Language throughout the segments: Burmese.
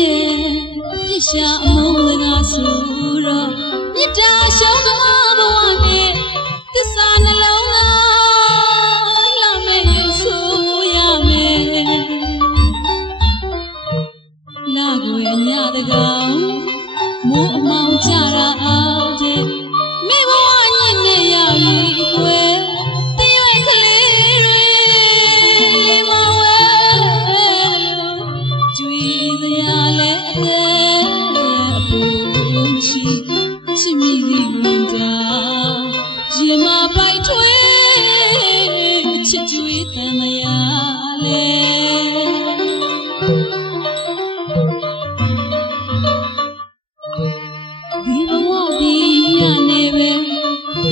ရဲ့ပြစ်ရှာအမုန်းစကားဆိုတော့မြစ်တာရှုံး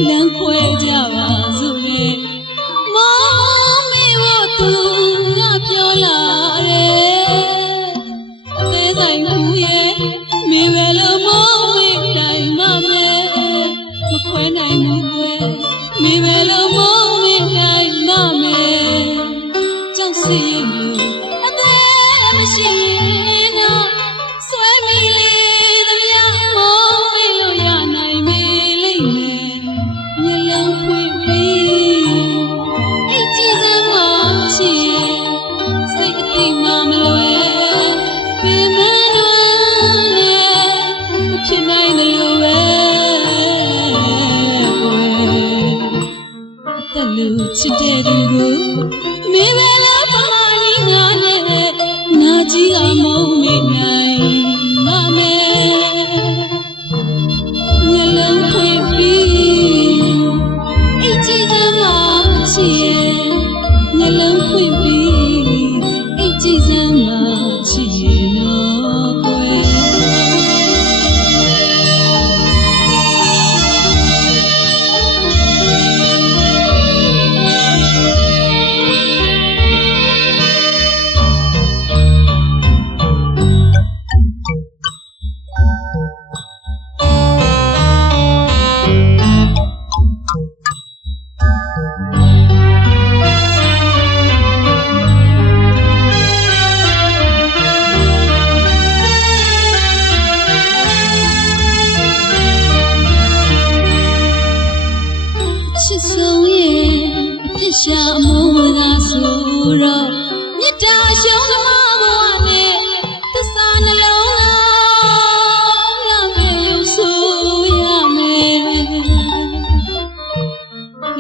လမ်းခွဲကြ မရှိဘူးအသေးမရှိတော့ဆွဲမိလေသမျှဟောပြီးလို့ရနိုင်မေးလိမ့်မယ်မျက်လုံးဖွင့်ပြီးအိတ်ကြည့်စမ်းမရှိစိတ်အတိမမလွယ်ပင်မလွယ်နဲ့ဖြစ်နိုင်တယ်လို့ပဲကွယ်အသက်လူချစ်တဲ့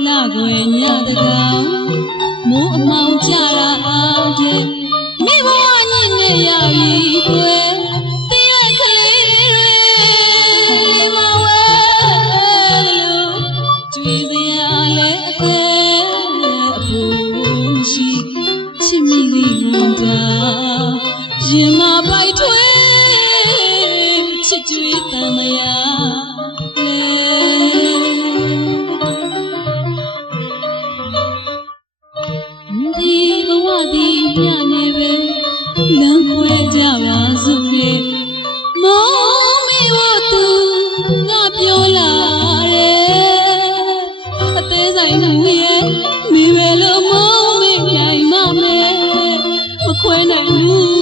လှွယ်ညတကောင်မိုးအမောင်ကြတာအားတဲ့မိဘညင်နေရဤကွယ်ချစ်မိလေးဝန်တာရင်မပိုက်ထွေး ငါပြောလာတယ်အသေးဆိုင်မူရဲ့မိဘလိုမောင်းမိနိုင်မမဲမခွဲနိုင်ဘူး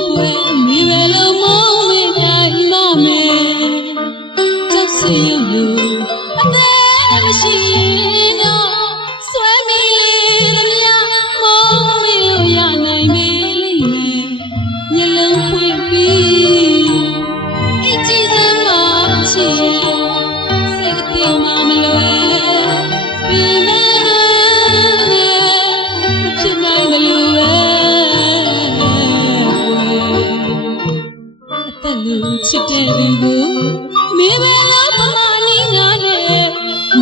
ချစ်တဲ့လူကိုမေဘယ်လိုပမာဏီငါလဲ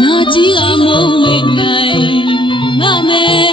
နာကြည့်အောင်မုန်းနေနိုင်မမေ